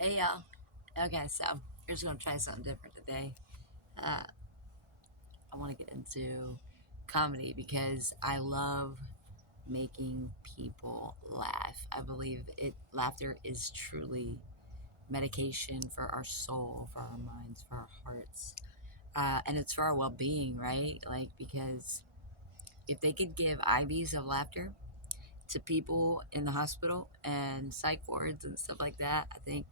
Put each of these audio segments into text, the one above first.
Hey y'all. Okay, so we're just gonna try something different today. Uh, I want to get into comedy because I love making people laugh. I believe laughter is truly medication for our soul, for our minds, for our hearts, and it's for our well-being, right? Like because if they could give IVs of laughter to people in the hospital and psych wards and stuff like that, I think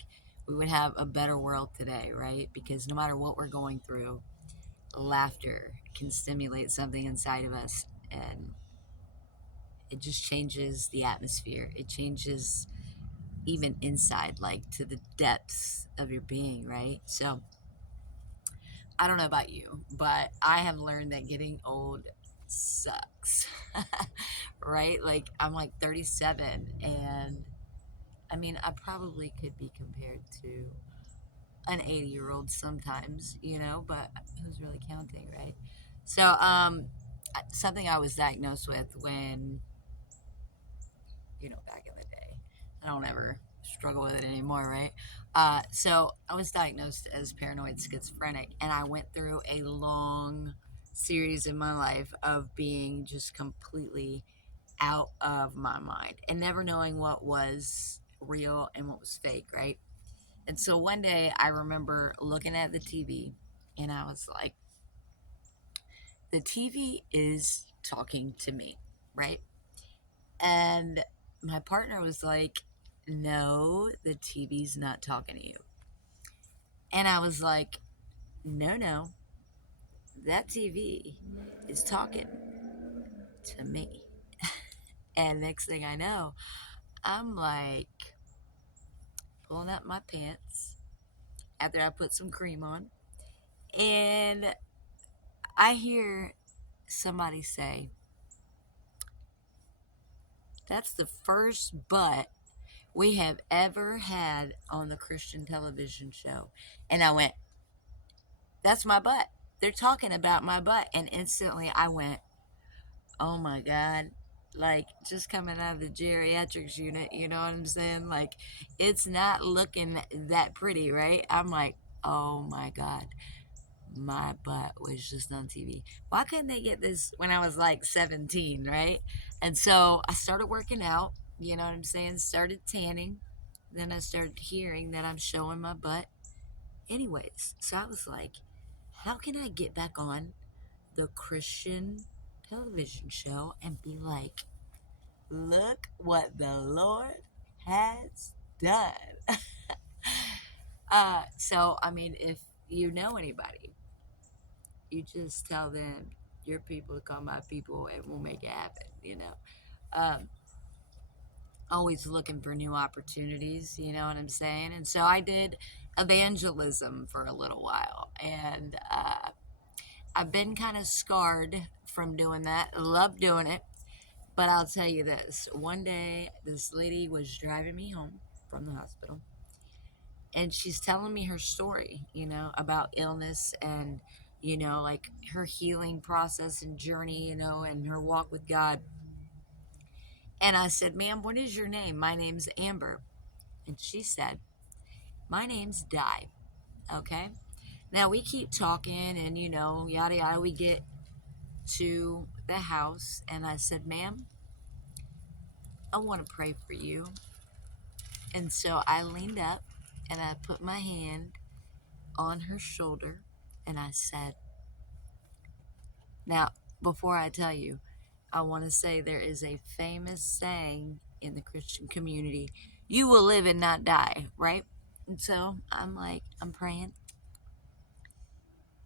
we would have a better world today, right? Because no matter what we're going through, laughter can stimulate something inside of us, and it just changes the atmosphere. It changes even inside, like to the depths of your being, right? So I don't know about you, but I have learned that getting old sucks. Right? Like I'm like 37, and I mean, I probably could be compared to an 80-year-old sometimes, but who's really counting, right? So, something I was diagnosed with when, back in the day, I don't ever struggle with it anymore, right? So I was diagnosed as paranoid schizophrenic, and I went through a long series in my life of being just completely out of my mind and never knowing what was real and what was fake, right? And so one day I remember looking at the TV and I was like, the TV is talking to me, right? And my partner was like, no, the TV's not talking to you. And I was like, no, no, that TV is talking to me. And next thing I know, I'm like pulling up my pants after I put some cream on. And I hear somebody say, that's the first butt we have ever had on the Christian television show. And I went, that's my butt. They're talking about my butt. And instantly I went, oh my God. Like just coming out of the geriatrics unit, you know what I'm saying? Like it's not looking that pretty, right? I'm like, oh my God, my butt was just on TV. Why couldn't they get this when I was like 17, right? And so I started working out, you know what I'm saying? Started tanning. Then I started hearing that I'm showing my butt. Anyways, so I was like, how can I get back on the Christian television show and be like, look what the Lord has done? So, I mean, if you know anybody, you just tell them your people call my people and we'll make it happen, Um, always looking for new opportunities, you know what I'm saying? And so I did evangelism for a little while, and I've been kind of scarred from doing that. I love doing it, but I'll tell you this. One day, this lady was driving me home from the hospital, and she's telling me her story, about illness and, like her healing process and journey, and her walk with God. And I said, ma'am, what is your name? My name's Amber. And she said, my name's Di. Okay. Now we keep talking and, yada yada. We get to the house, and I said, ma'am, I want to pray for you. And so I leaned up and I put my hand on her shoulder and I said, now, before I tell you, I want to say there is a famous saying in the Christian community, you will live and not die, right? And so I'm like, I'm praying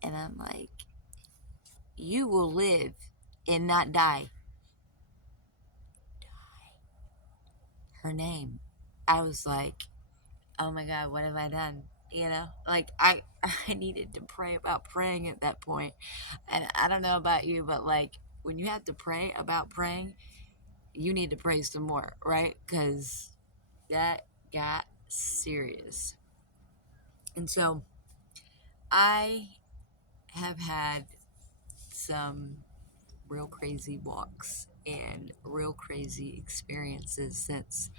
and I'm like, you will live and not die. Her name. I was like, oh my God, what have I done? Like I needed to pray about praying at that point. And I don't know about you, but like when you have to pray about praying, you need to pray some more, right? Because that got serious. And so I have had some real crazy walks and real crazy experiences since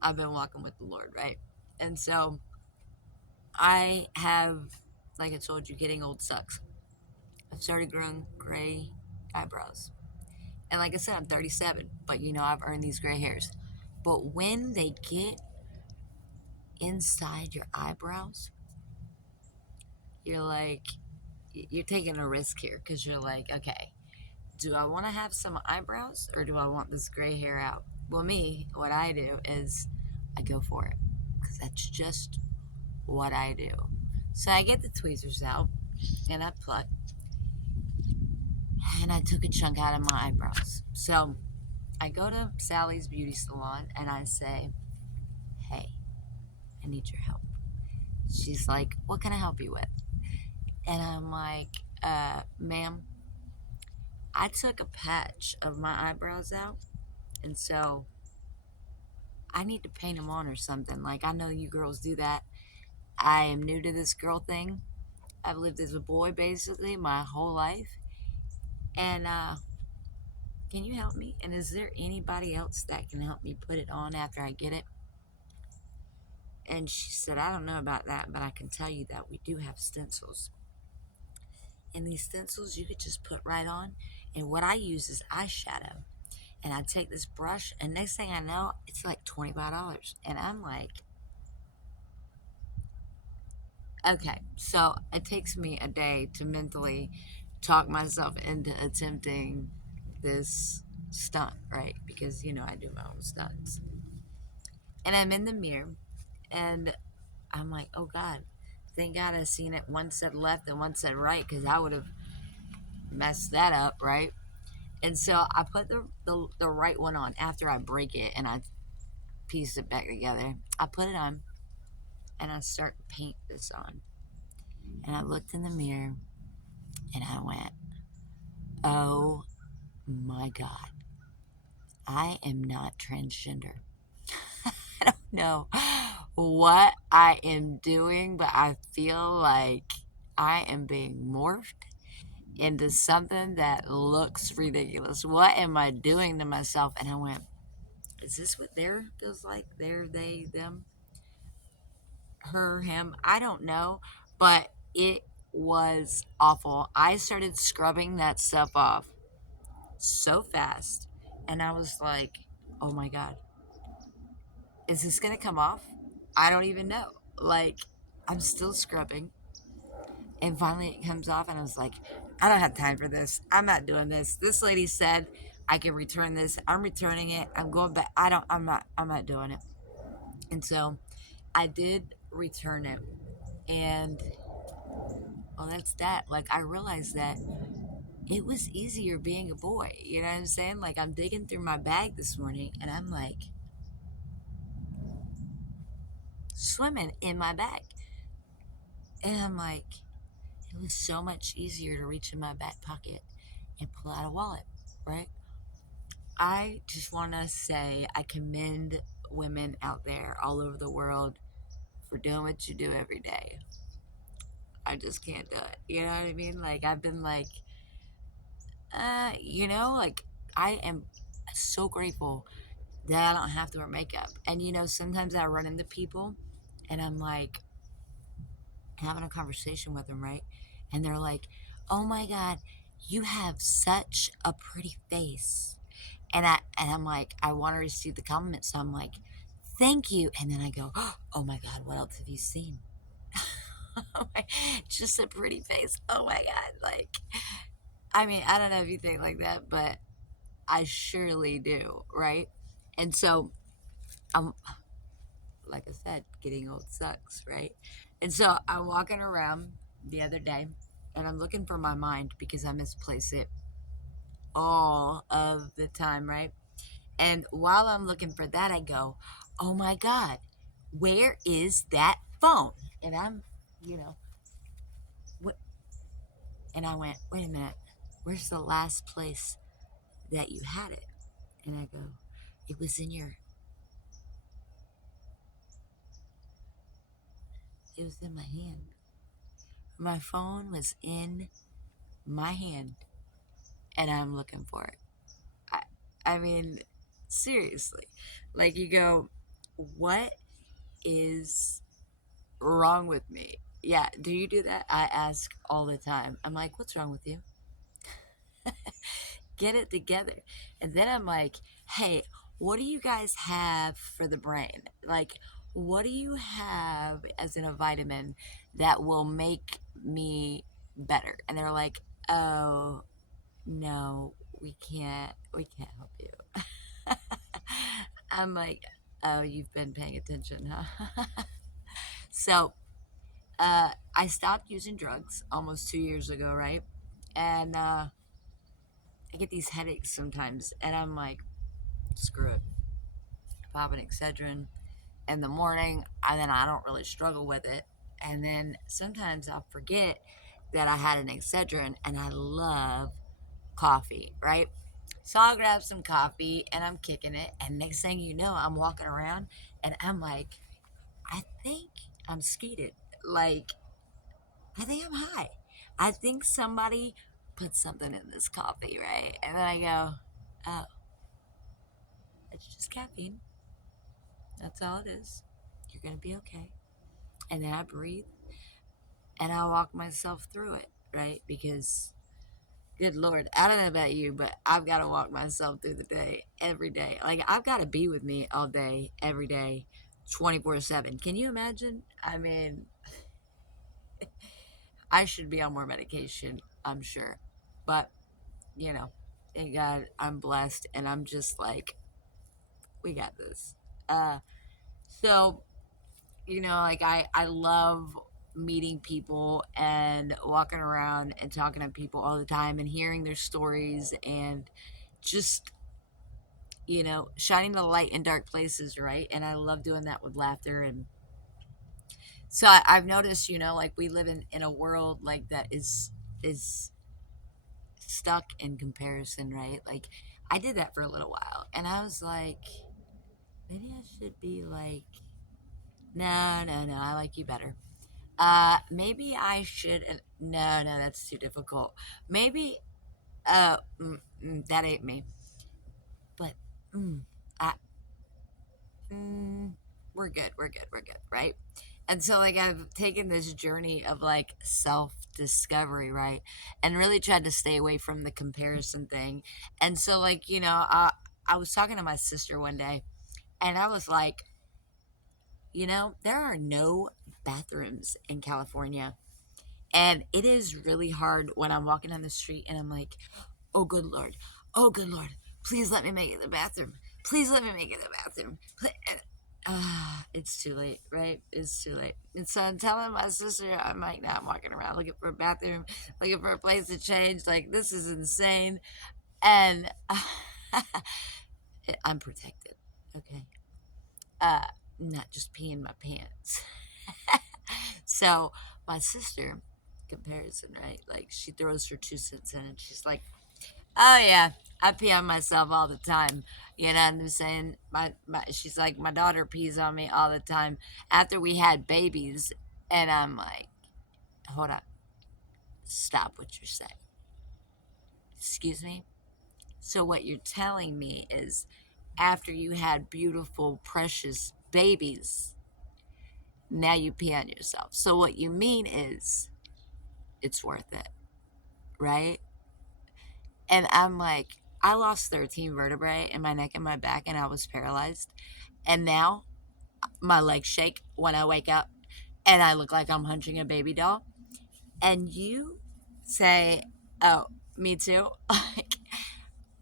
I've been walking with the Lord, right? And so I have, like I told you, getting old sucks. I've started growing gray eyebrows. And like I said, I'm 37, but I've earned these gray hairs. But when they get inside your eyebrows, you're like, you're taking a risk here because you're like, okay, do I want to have some eyebrows or do I want this gray hair out? Well, me, what I do is I go for it because that's just what I do. So I get the tweezers out and I pluck and I took a chunk out of my eyebrows. So I go to Sally's beauty salon and I say, hey, I need your help. She's like, what can I help you with? And I'm like, ma'am, I took a patch of my eyebrows out, and so I need to paint them on or something. Like, I know you girls do that. I am new to this girl thing. I've lived as a boy basically my whole life. And can you help me? And is there anybody else that can help me put it on after I get it? And she said, I don't know about that, but I can tell you that we do have stencils. And these stencils you could just put right on. And what I use is eyeshadow. And I take this brush, and next thing I know, it's like $25. And I'm like, okay. So it takes me a day to mentally talk myself into attempting this stunt, right? Because, I do my own stunts. And I'm in the mirror, and I'm like, oh God, thank God I seen it. One said left and one said right, because I would have messed that up, right? And so I put the right one on after I break it and I piece it back together. I put it on and I start to paint this on. And I looked in the mirror and I went, oh my God, I am not transgender. I don't know what I am doing, but I feel like I am being morphed into something that looks ridiculous. What am I doing to myself? And I went, is this what there feels like? There, they, them, her, him? I don't know, but it was awful. I started scrubbing that stuff off so fast, and I was like, oh my God, is this gonna come off? I don't even know. Like, I'm still scrubbing, and finally it comes off, and I was like, I don't have time for this. I'm not doing this. This lady said I can return this. I'm returning it. I'm going back. I'm not doing it. And so I did return it. And well, that's that. Like, I realized that it was easier being a boy. You know what I'm saying? Like, I'm digging through my bag this morning and I'm like swimming in my bag. And I'm like, it was so much easier to reach in my back pocket and pull out a wallet, right? I just want to say I commend women out there all over the world for doing what you do every day. I just can't do it. You know what I mean? Like, I've been like, like, I am so grateful that I don't have to wear makeup. And, sometimes I run into people and I'm like having a conversation with them, right? And they're like, oh my God, you have such a pretty face. And I'm like, I want to receive the compliment. So I'm like, thank you. And then I go, oh my God, what else have you seen? Just a pretty face. Oh my God. Like, I mean, I don't know if you think like that, but I surely do, right? And so I'm, like I said, getting old sucks, right? And so I'm walking around the other day and I'm looking for my mind because I misplace it all of the time, right? And while I'm looking for that, I go, oh my God, where is that phone? And I'm, you know, what? And I went, wait a minute, where's the last place that you had it? And I go, it was in your, it was in my hand. My phone was in my hand and I'm looking for it. I, I mean, seriously. Like, you go, what is, wrong with me? Yeah, do you do that? I ask all the time. I'm like, what's wrong with you? Get it together. And then I'm like, hey, what do you guys have for the brain? Like, what do you have as in a vitamin that will make me better? And they're like, oh, no, we can't help you. I'm like, oh, you've been paying attention, huh? So, I stopped using drugs almost 2 years ago, right? And I get these headaches sometimes, and I'm like, screw it. Pop an Excedrin in the morning, and then I don't really struggle with it. And then sometimes I'll forget that I had an Excedrin, and I love coffee, right? So I'll grab some coffee, and I'm kicking it, and next thing you know, I'm walking around, and I'm like, I think I'm skeeted. Like, I think I'm high. I think somebody put something in this coffee, right? And then I go, oh, it's just caffeine. That's all it is. You're going to be okay. And then I breathe and I walk myself through it, right? Because, good Lord, I don't know about you, but I've got to walk myself through the day every day. Like, I've got to be with me all day, every day, 24/7. Can you imagine? I mean, I should be on more medication, I'm sure. But, you know, thank God I'm blessed and I'm just like, we got this. Uh, so like I love meeting people and walking around and talking to people all the time and hearing their stories and just shining the light in dark places, right? And I love doing that with laughter. And so I've noticed, like we live in a world like that is stuck in comparison, right? Like I did that for a little while and I was like, maybe I should be like, no, no, no, I like you better. Maybe I should. No, no, that's too difficult. Maybe. That ain't me. But, mm, I, mm, we're good. We're good. We're good. Right. And so, like, I've taken this journey of like self discovery, right, and really tried to stay away from the comparison thing. And so, like, I was talking to my sister one day, and I was like, there are no bathrooms in California. And it is really hard when I'm walking down the street and I'm like, oh, good Lord. Oh, good Lord. Please let me make it to the bathroom. Please let me make it to the bathroom. It's too late, right? It's too late. And so I'm telling my sister, I'm like, now I'm walking around looking for a bathroom, looking for a place to change. Like, this is insane. And I'm protected, okay? Uh, not just peeing my pants. So my sister, comparison, right? Like she throws her 2 cents in and she's like, oh yeah, I pee on myself all the time. You know what I'm saying? She's like, my daughter pees on me all the time after we had babies. And I'm like, hold on, stop what you're saying. Excuse me? So what you're telling me is after you had beautiful, precious babies, now you pee on yourself. So what you mean is it's worth it, right? And I'm like, I lost 13 vertebrae in my neck and my back, and I was paralyzed. And now my legs shake when I wake up, and I look like I'm hunching a baby doll. And you say, oh, me too? Like,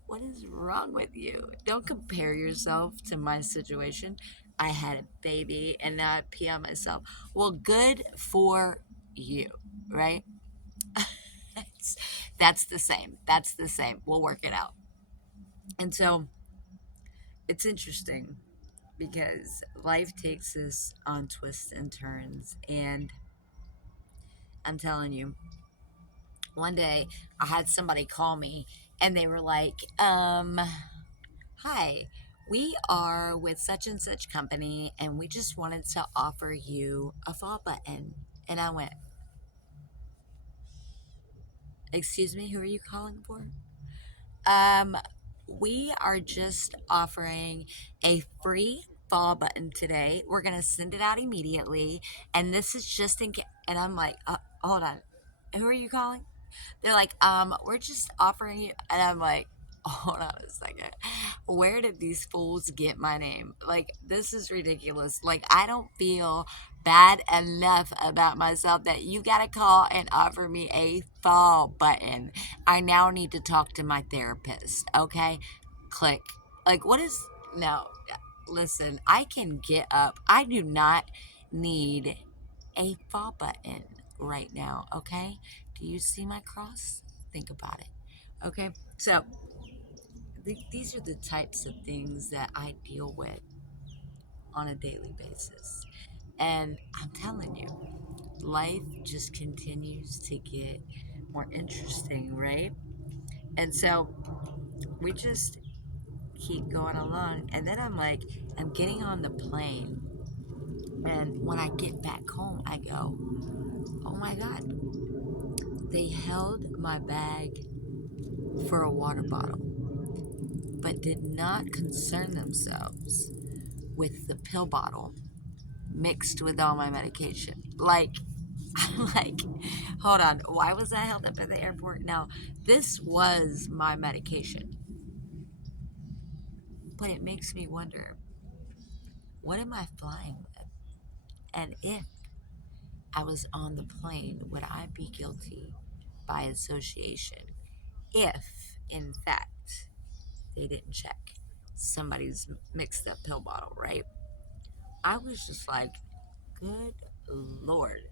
what is wrong with you? Don't compare yourself to my situation. I had a baby, and now I pee on myself. Well, good for you, right? That's the same. That's the same. We'll work it out. And so it's interesting because life takes us on twists and turns. And I'm telling you, one day I had somebody call me and they were like, hi, we are with such and such company and we just wanted to offer you a fall button. And I went, excuse me, who are you calling for? Um, we are just offering a free follow button today. We're gonna send it out immediately, and this is just in case. And I'm like, hold on, who are you calling? They're like, we're just offering you, and I'm like, hold on a second. Where did these fools get my name? Like, this is ridiculous. Like, I don't feel bad enough about myself that you gotta call and offer me a fall button. I now need to talk to my therapist, okay? Click. Like, what is, no, listen, I can get up. I do not need a fall button right now, okay? Do you see my cross? Think about it, okay? So, these are the types of things that I deal with on a daily basis. And I'm telling you, life just continues to get more interesting, right? And so we just keep going along. And then I'm like, I'm getting on the plane. And when I get back home, I go, oh my God, they held my bag for a water bottle, but did not concern themselves with the pill bottle mixed with all my medication. Like, I'm like, hold on, why was I held up at the airport? Now, this was my medication, but it makes me wonder, what am I flying with? And if I was on the plane, would I be guilty by association if, in fact, they didn't check somebody's mixed up pill bottle, right? I was just like, good Lord,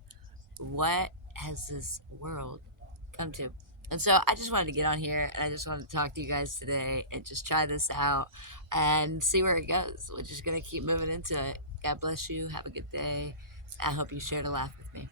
what has this world come to? And so I just wanted to get on here and I just wanted to talk to you guys today and just try this out and see where it goes. We're just going to keep moving into it. God bless you. Have a good day. I hope you shared a laugh with me.